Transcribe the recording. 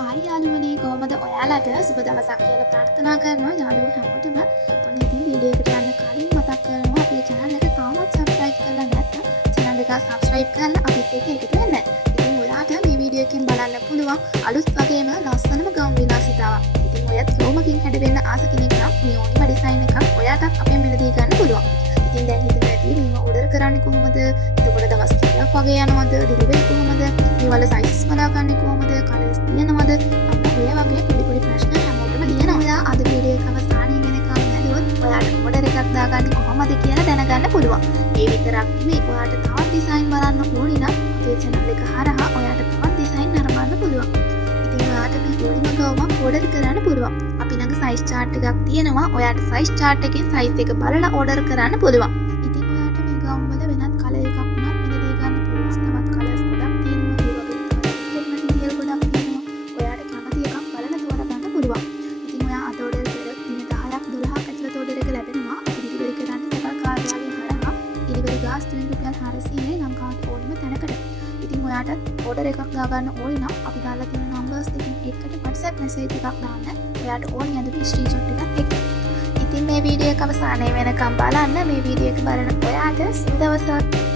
Hi යාළුවනේ කොහමද ඔයාලට සුබ දවසක් කියලා ප්‍රාර්ථනා කරනවා යාළුවෝ හැමෝටම. ඔන්න ඉතින් වීඩියෝ එකට යන්න කලින් මතක් කරනවා අපේ channel එක තාමත් subscribe කරලා නැත්නම් channel එක subscribe කරලා අපිත් එක්ක එකතු වෙන්න. ඉතින් ඔයාට මේ වීඩියෝ එකෙන් බලන්න පුළුවන් අලුත් වගේම ලස්සනම ගවුම් විලාසිතාවක්. ඉතින් ඔයත් රෝමකින් හැඩවෙන්න ආස කෙනෙක් නම් මේ ඕනිම ඩිසයින් එකක් ඔයාටත් අපෙන් මිලදී ගන්න පුළුවන්. ඉතින් දැන් හිතන්න ඇති මේව order කරන්නේ කොහොමද? එතකොට දවස් කීයක් වගේ යනවද? delivery කොහොමද? මේවල sizes බලාගන්නේ කොහොමද? colors තියෙනවද? ඔය වගේ පොඩි ප්‍රශ්න හැමෝටම තියෙනවා. ඔයා අද වීඩියෝ එක අවසානයේ වෙනකම් බැලුවොත් ඔයාට order එකක් දාගන්නේ කොහොමද කියලා දැනගන්න පුළුවන්. ඒ විතරක් නෙමෙයි ඔයාට තවත් design බලන්න ඕනි නම් අපේ channel එක හරහා ඔයාට තවත් design නරඹන්න පුළුවන්. ඉතින් ඔයාට මේ ඕනිම ගවුමක් order කරන්න පුළුවන්. අපි ළඟ size chart එකක් තියෙනවා. ඔයාට size chart එකෙන් size එක බලලා order කරන්න පුළුවන්. ඉතින් ඔයාට මේ ගවුම් වල වෙනත් color එකක් වුණත් මිලදී ගන්න පුළුවන්. තවත් colors ගොඩක් තියෙනවා. ඒ වගේ different material ගොඩක් තියෙනවා. ඔයාට කැමති එකක් බලලා තෝරගන්න පුළුවන්. ඉතින් ඔයා අද order කරලා දින 10ක් 12ක් ඇතුළත order එක ලැබෙනවා. අපි delivery කරන්නේ තවත් කාර්යාලය හරහා. delivery ගාස්තුවෙන් රුපියල් 400යි ලංකාවට ඕනම තැනකට. ඉතින් ඔයාට order එකක් දාගන්න ඕනි නම් අපි දාලා තියෙන numbers දෙකෙන් එකකට WhatsApp message එකක් දාන්න. ඔයාට ඕනි අදදී screenshot එකක් එක්ක. ඉතින් මේ වීඩියෝ එක අවසානයේ වෙනකම් බලන්න. මේ වීඩියෝ එක බලන ඔයාට සුබ දවසක්.